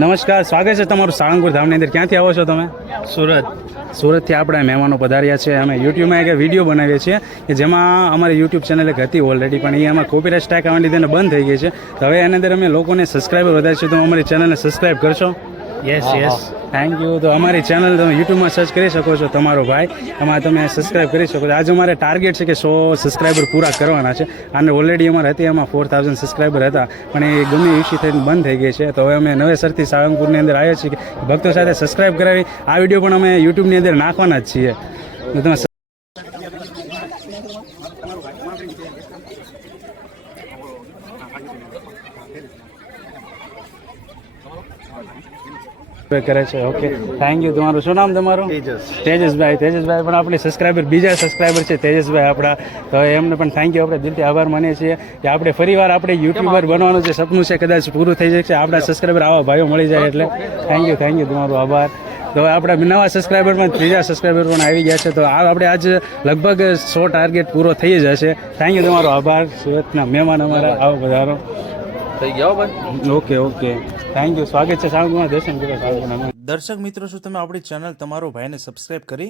નમસ્કાર, સ્વાગત છે તમારું સાળંગપુર ધામની અંદર. ક્યાંથી આવો છો તમે? સુરતથી આપણે મહેમાનો પધાર્યા છે. અમે યુટ્યુબમાં એક વિડીયો બનાવીએ છીએ કે જેમાં અમારી યુટ્યુબ ચેનલ એક હતી ઓલરેડી, પણ એ એમાં કોપીરાઇટ સ્ટ્રાઇક આવવાને લીધે બંધ થઈ ગઈ છે. તો હવે એની અંદર અમે લોકોને સબસ્ક્રાઈબર વધારે છે, તો અમારી ચેનલને સબસ્ક્રાઈબ કરશો? Yes thank you. તો અમારી ચેનલ તમે યુટ્યુબમાં સર્ચ કરી શકો છો, તમારો ભાઈ, એમાં તમે સબસ્ક્રાઈબ કરી શકો છો. આજે અમારે ટાર્ગેટ છે કે 100 સબસ્ક્રાઈબર પૂરા કરવાના છે, અને ઓલરેડી અમારે હતી એમાં 4000 સબસ્ક્રાઈબર હતા, પણ એ ગમે ઇશ્યુ થઈને બંધ થઈ ગઈ છે. તો હવે અમે નવેસરથી સાળંગપુરની અંદર આવ્યા છીએ કે ભક્તો સાથે સબસ્ક્રાઈબ કરાવી. આ વિડીયો પણ અમે યુટ્યુબની અંદર નાખવાના જ છીએ. તો તમે કરે છે. Okay, thank you. તમારું શું નામ? તમારું? તેજસભાઈ. તેજસભાઈ પણ આપણી સબસ્ક્રાઈબર, બીજા સબસ્ક્રાઈબર છે તેજસભાઈ આપણા. તો એમને પણ થેન્ક યુ. આપણે દિલથી આભાર માનીએ છીએ કે આપણે ફરીવાર આપણે યુટ્યુબર બનવાનું જે સપનું છે કદાચ પૂરું થઈ જશે. આપણા સબસ્ક્રાઈબર આવા ભાઈઓ મળી જાય એટલે થેન્ક યુ. તમારો આભાર. તો આપણે નવા સબસ્ક્રાઈબરમાં ત્રીજા સબસ્ક્રાઈબર પણ આવી ગયા છે. તો આપણે આજ લગભગ 100 ટાર્ગેટ પૂરો થઈ જ હશે. Thank you. તમારો આભાર. સુરતના મહેમાન અમારા આવો બધાનો થઈ ગયો ભાઈ. Okay, thank you. સ્વાગત છે સાળંગપુરમાં. દર્શન કરો સાળંગપુરના. દર્શક મિત્રો, શું તમે આપણી ચેનલ તમારો ભાઈને સબસ્ક્રાઇબ કરી?